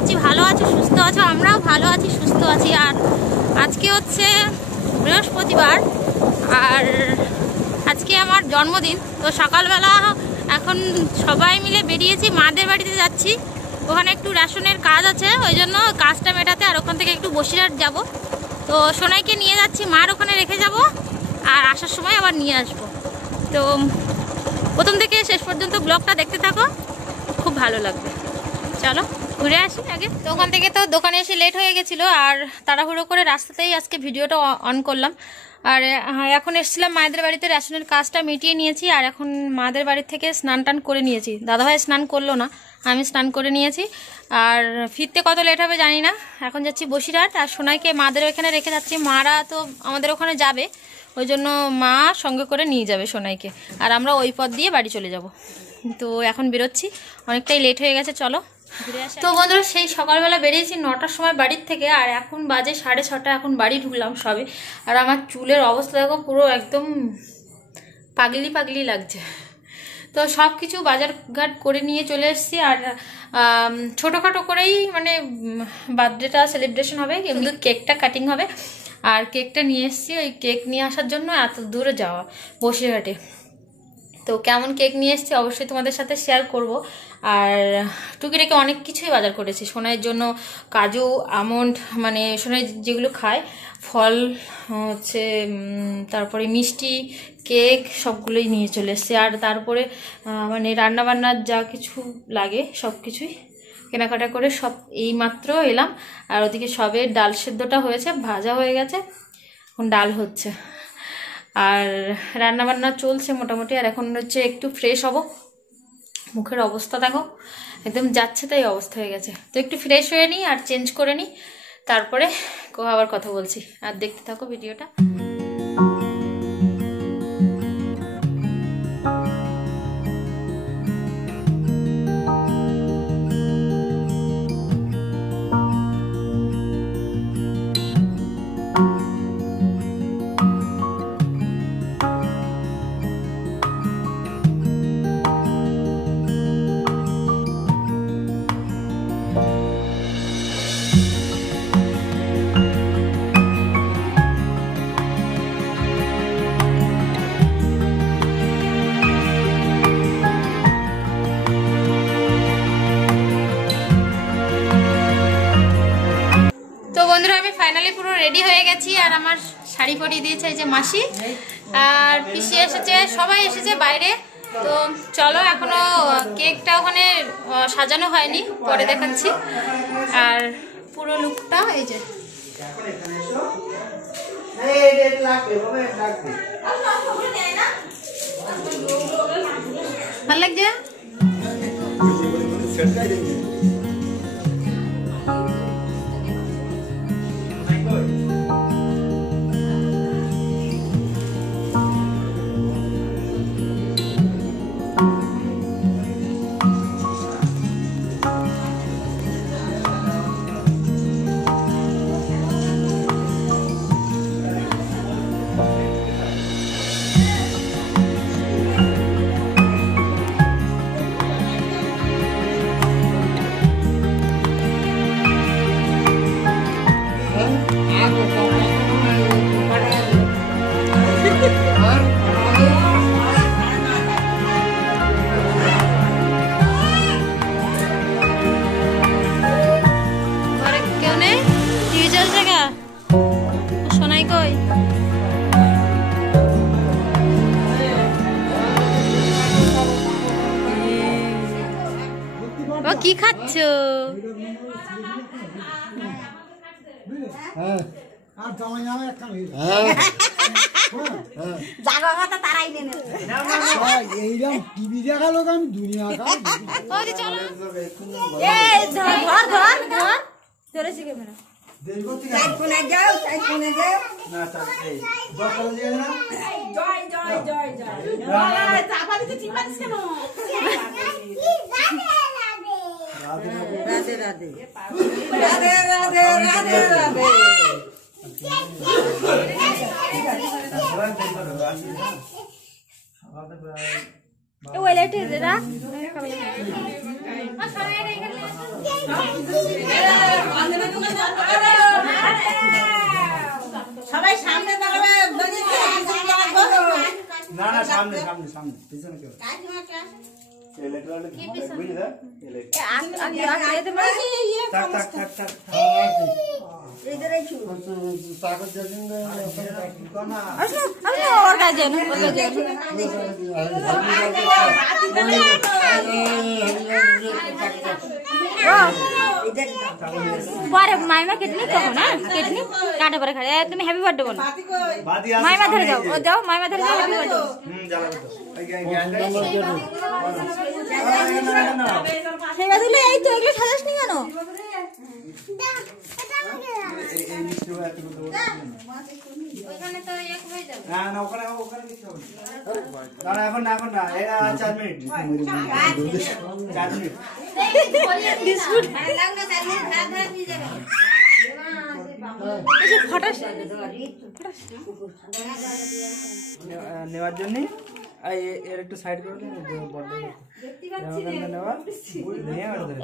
করছি ভালো আছো, সুস্থ আছো। আমরাও ভালো আছি, সুস্থ আছি। আর আজকে হচ্ছে বৃহস্পতিবার, আর আজকে আমার জন্মদিন। তো সকালবেলা এখন সবাই মিলে বেরিয়েছি, মাদের বাড়িতে যাচ্ছি। ওখানে একটু রেশনের কাজ আছে, ওই জন্য কাজটা মেটাতে, আর ওখান থেকে একটু বসিরহাট যাব। তো সোনাইকে নিয়ে যাচ্ছি, মার ওখানে রেখে যাব, আর আসার সময় আবার নিয়ে আসবো। তো প্রথম থেকে শেষ পর্যন্ত ব্লগটা দেখতে থাকো, খুব ভালো লাগবে। চলো ঘুরে আসি আগে। তো ওখান থেকে তো দোকানে এসে লেট হয়ে গেছিলো, আর তাড়াহুড়ো করে রাস্তাতেই আজকে ভিডিওটা অন করলাম। আর এখন এসেছিলাম মায়েদের বাড়িতে, রেশনের কাজটা মিটিয়ে নিয়েছি, আর এখন মাদের বাড়ি থেকে স্নান টান করে নিয়েছি। দাদাভাই স্নান করলো না, আমি স্নান করে নিয়েছি। আর ফিরতে কত লেট হবে জানি না। এখন যাচ্ছি বসিরহাট, আর সোনাইকে মাদের ওখানে রেখে যাচ্ছি। মারা তো আমাদের ওখানে যাবে, ওই জন্য মা সঙ্গে করে নিয়ে যাবে সোনাইকে, আর আমরা ওই পথ দিয়ে বাড়ি চলে যাব। তো এখন বেরোচ্ছি, অনেকটাই লেট হয়ে গেছে, চলো ঘুরে আসি। তো বন্ধুরা, সেই সকালবেলা বেরিয়েছি 9টার সময় বাড়ির থেকে, আর এখন বাজে 6:30। এখন বাড়ি ঢুকলাম সবে। আর আমার চুলের অবস্থা দেখো, পুরো একদম পাগলি পাগলি লাগছে। তো সব কিছু বাজার ঘাট করে নিয়ে চলে এসেছি। আর ছোটোখাটো করেই মানে বার্থডেটা সেলিব্রেশন হবে, কিন্তু কেকটা কাটিং হবে। আর কেকটা নিয়ে এসেছি, ওই কেক নিয়ে আসার জন্য এত দূরে যাওয়া বসিরহাটে। তো কেমন কেক নিয়ে এসেছি অবশ্যই তোমাদের সাথে শেয়ার করব। আর টুকিটাকি অনেক কিছুই বাজার করেছি সোনাইয়ের জন্য, কাজু, আমন্ড, মানে সোনাই যেগুলো খায়, ফল হচ্ছে, তারপরে মিষ্টি, কেক, সবগুলোই নিয়ে চলে এসেছি। আর তারপরে মানে রান্নাবান্নার যা কিছু লাগে সব কিছুই কেনাকাটা করে সব এই মাত্র এলাম। আর ওদিকে সবে ডাল সেদ্ধটা হয়েছে, ভাজা হয়ে গেছে, এখন ডাল হচ্ছে, আর রান্নাবান্না চলছে মোটামুটি। আর এখন হচ্ছে একটু ফ্রেশ হব, মুখের অবস্থা দেখো একদম যাচ্ছে তাই অবস্থা হয়ে গেছে। তো একটু ফ্রেশ হয়ে নিই আর চেঞ্জ করে নিই, তারপরে আবার কথা বলছি। আর দেখতে থাকো ভিডিওটা। ফাইনালি পুরো রেডি হয়ে গেছি, আর আমার শাড়ি পরিয়ে দিয়েছে এই যে মাসি, আর পিসি এসেছে, সবাই এসেছে বাইরে। তো চলো, এখনো কেকটা ওখানে সাজানো হয়নি, পরে দেখাচ্ছি। আর পুরো লুকটা এই যে ভালো লাগছে। কি খাচ্ছ? টিভি দেখালো আমি দুনিয়া রাধে রাধে রাধে রাধে রাধে রাধে। সবাই সামনে দাঁড়াবে না না সামনে সামনে সামনে পিছনে কেউ পরে মাইমা কেটনি তখন হ্যাঁ কেটনি কাটে পরে খাড়ে তুমি হ্যাপি বার্থডে বলো মাইমা ধরে যাও ও যাও মাইমা ধরে যাও হ্যাপি বার্থডে সেবা দিলে এই তো এগুলো সাজাস নি কেন এখন না এখন না 4 মিনিট বিস্কুট নেওয়ার জন্য এর একটু সাইড করে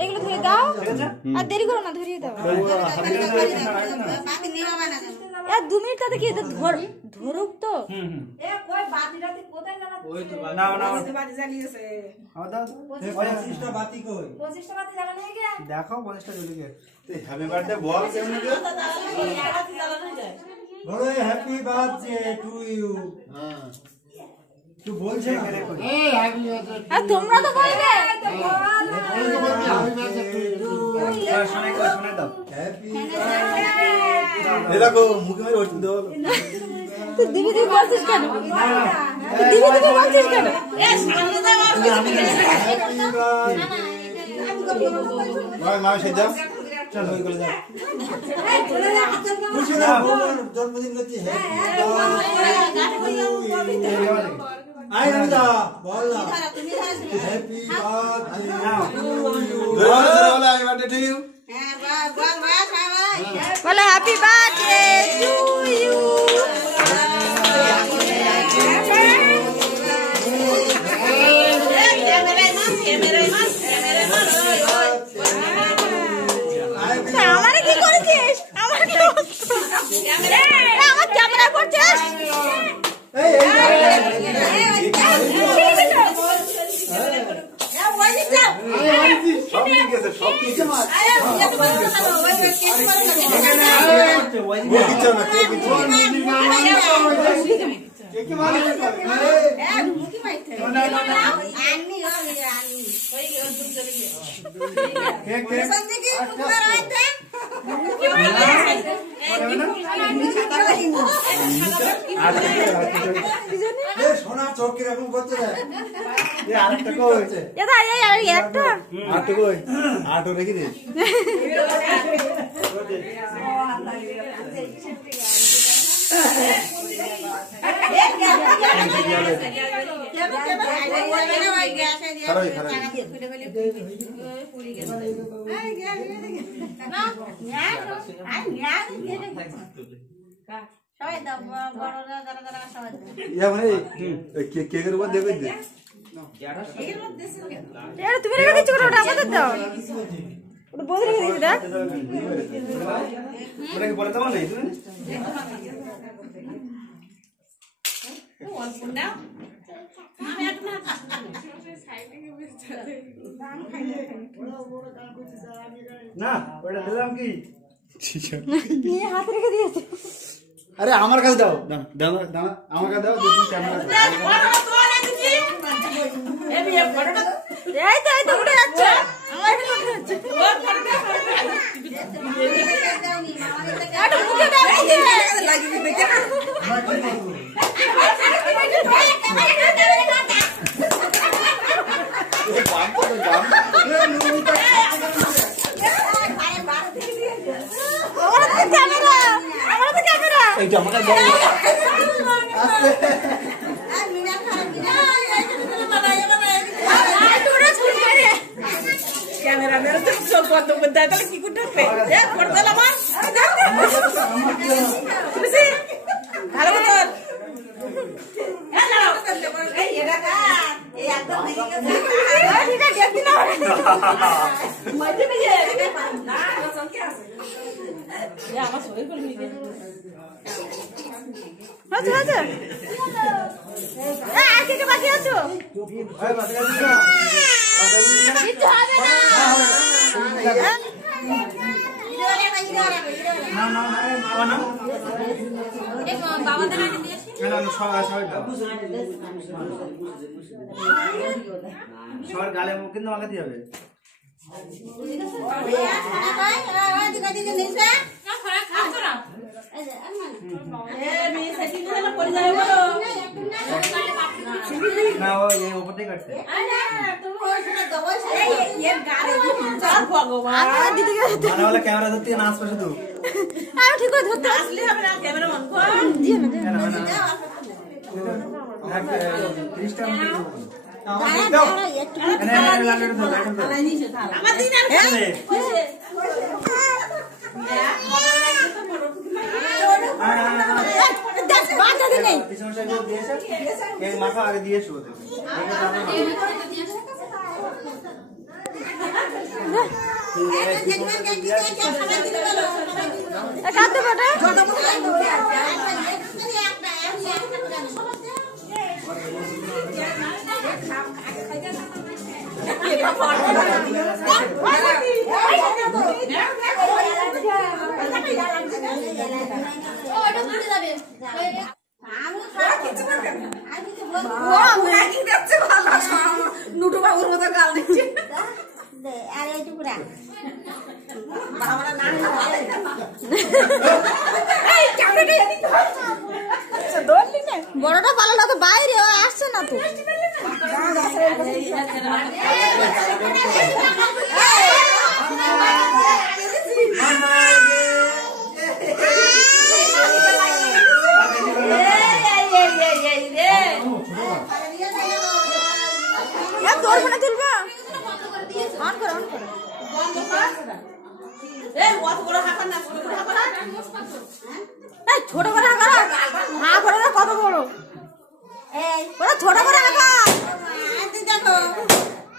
এগুলো ধরে দাও আর দেরি করো না ধরিয়ে দাও আর 2 মিনিট তাতে কি ধরুক তো দেখো 50টা জ্বলে গেছে হ্যাপি বার্থডে বল হ্যাপি বার্থডে টু ইউ তুই বলছিস আর তোমরা তো বলবে শোনা দাও হ্যাপি বার্থডে দেখো মুখে মেরে ওঠে দাও তুই দিবি দিবি বলছিস কেন দিবি দিবি বলছিস কেন এ সামনে দাও ভাই মা সে যাও চল ওই করে যাও খুশি না জন্মদিন করছি আই না দা বল না happy birthday happy birthday to you বলো হ্যাপি বার্থডে টু ইউ আমারে কি করেছিস আমার ক্যামেরা করছিস সোনা চোখ কিরকম করতে দেয় আরেকটা কো হয়েছে একটা আটু কই আটু রেখে দে কেকের উপর দেখো তুমি রেখে দিচ্ছ ওটা আমাদের দাও ওটা বন্ধ রেখে দিচ্ছি দেখ ওটাকে বলে দেবো না না ওটা দিলাম কি হাত রেখে দিয়েছে আরে আমার কাছে দাও দাঁড়া দাঁড়া আমার কাছে দাও দুটো ক্যামেরা এই তো উঠে যাচ্ছে আমার এখানে উঠে যাচ্ছে এটা মুখে দাও লাগিয়ে দিতে এইটা আমাকে দাও আস্তে ক্যামেরা মেরে তো চোখ বন্ধ করে দেয় তাহলে কি করতে হবে করতে আমার ভালো মতন এই এটা এই একদম ঠিক আছে আমার শরীর করে নিয়ে আচ্ছা আচ্ছা আর কে কে বাকি আছো কিছু হবে না বাবাদের আগে দিয়েছি সবার গালে মুখ কিন্তু মাখাতে হবে না ও এই উপরটাই কাটতে মানে ক্যামেরা ধরতে না আসবে শুধু ঠিক করে ধরতে আসলে হবে না ক্যামেরা বন্ধ কর দিয়ে না আমার দিন মাথা আগে দিয়েছো কাঁদতে পারে নুটু বাবুর মতো গাল দিচ্ছে বড়টা পালালো তো বাইরে আসছে না তো তুলবো অন করো ছোট করে হ্যাঁ করে কত বড় ছোট করে দেখো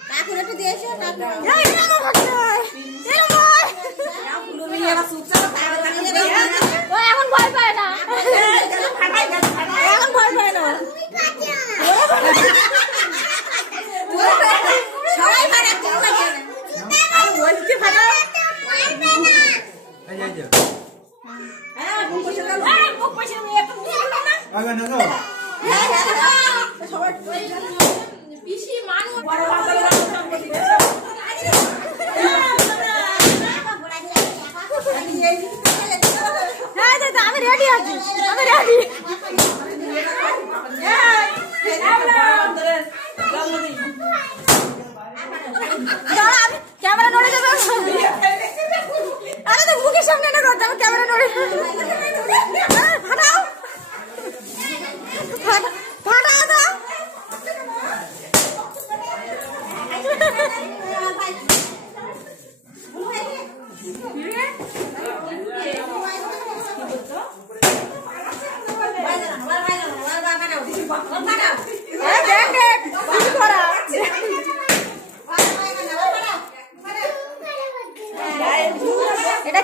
কাকুর একটু দিয়েছো এখন ভয় পায় না এখন ভয় পায় না সবাই পিসি মানুষ আমি রেডি আছি আমি রেডি আমি ক্যামেরা নড়ে যাবে আরে তো মুখের সামনে না করতে আমি ক্যামেরা নড়ে ফাটাও ফাটাও দাও এটা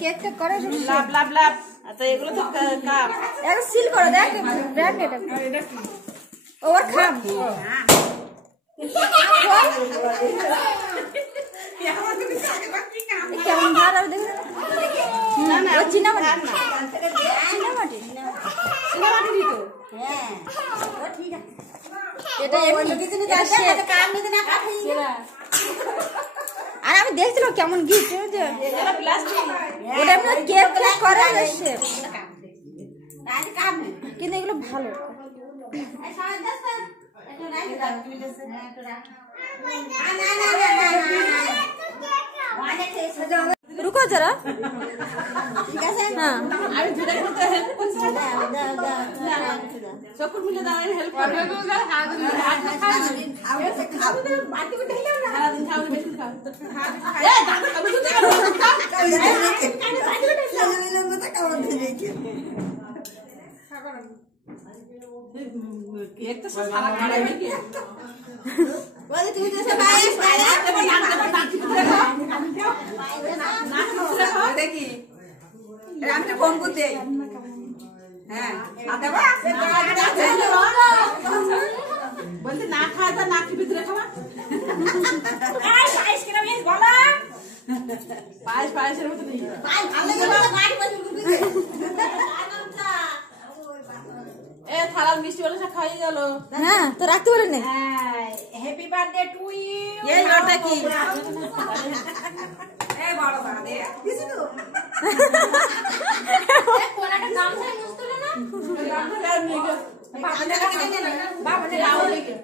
কেক করে লাভ লাভ লাভ আচ্ছা এগুলো তো কাপ এটা সিল করে দেখ ব্র্যান্ড এটা ওর খাম কেমন ভালো দেখে না না চিনা না মাটি দিত হ্যাঁ ও ঠিক আছে এটা এমনি কিছু না আসে কাম নিতে না কাটি আর আমি দেখছিলাম কেমন গিফট যে এটা প্লাস্টিক ওটা এমনি কেক কেক করে আসে কিন্তু এগুলো ভালো रुको जरा हाँ আমি ধরে করতে হেল্প করছি সকল মিলে দাঁড়ায় হেল্প করবে খাও বাটি উঠে গেল না সারা দিন খাও বেশি খাও এ দাদা খাবে তো কেক তো সারা খাবে নাকি বলে তুমি তো সবাই বাইরে দে হ্যাঁ দেবা বলতে না খাওয়া যা নাকি ভিতরে খাওয়া পায়েস কিনা বেশ বলো পায়েসের মতো নেই পায়েস ভালো লাগে না গাড়ি বসে ঘুরতে এ থালার মিষ্টি বলে সব খাইয়ে গেল হ্যাঁ তো রাখতে পারেন না হ্যাপি বার্থডে টু ইউ এই ওটা কি এই বড় বড় দে দিছি তো এ কোনাটা গামছায় মুছতলে না গামছা নিয়ে গো বাবানে রাও লেগে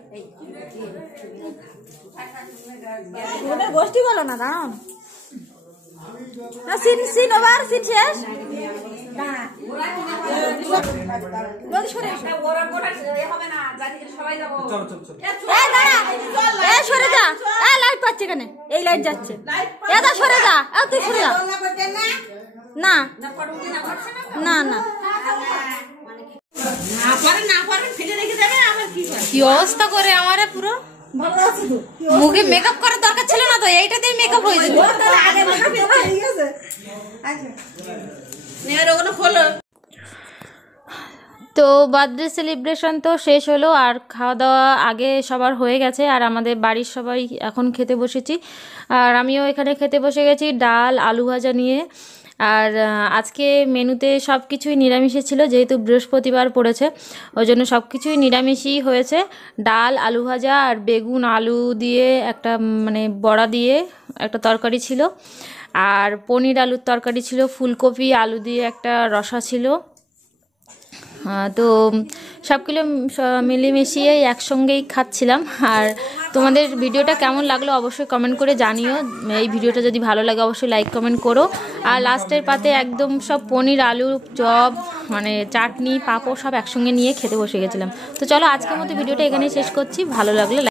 ওদের গোষ্ঠী বলো না দাঁড়াও না সিন ওভার সিন শেষ বল সরে এসো ওরা কোটা হবে না জানি সবাই যাব চলো চলো চলো এই দাঁড়া এই সরে যা এই লাইট পাচ্ছে এখানে এই লাইট যাচ্ছে এ দা সরে যা এই তুই সরে যা না না না না পারেন ফেলে রেখে যাবে আমার কি করে কি অবস্থা করে আমারে পুরো ভালো আছে তো মুখে মেকআপ করার দরকার ছিল না তো এইটা দিয়ে মেকআপ হয়েছিল তাহলে আগে মাথা ফেলে ঠিক আছে আচ্ছা নেয়ার ওগুলো খোলো তো বার্থডে সেলিব্রেশন তো শেষ হলো আর খাওয়া দাওয়া আগে সবার হয়ে গেছে আর আমাদের বাড়ির সবাই এখন খেতে বসেছি আর আমিও এখানে খেতে বসে গেছি ডাল আলু ভাজা নিয়ে আর আজকে মেনুতে সব কিছুই নিরামিষই ছিল যেহেতু বৃহস্পতিবার পড়েছে ওই জন্য সব কিছুই নিরামিষই হয়েছে ডাল আলু ভাজা আর বেগুন আলু দিয়ে একটা মানে বড়া দিয়ে একটা তরকারি ছিল আর পনির আলুর তরকারি ছিল ফুলকপি আলু দিয়ে একটা রসা ছিল তো সবগুলো মিলেমিশিয়ে একসঙ্গেই খাচ্ছিলাম আর তোমাদের ভিডিওটা কেমন লাগলো অবশ্যই কমেন্ট করে জানিও এই ভিডিওটা যদি ভালো লাগে অবশ্যই লাইক কমেন্ট করো আর লাস্টের পাতে একদম সব পনির আলু চপ মানে চাটনি পাঁপড় সব একসঙ্গে নিয়ে খেতে বসে গেছিলাম তো চলো আজকের মতো ভিডিওটা এখানেই শেষ করছি ভালো লাগলে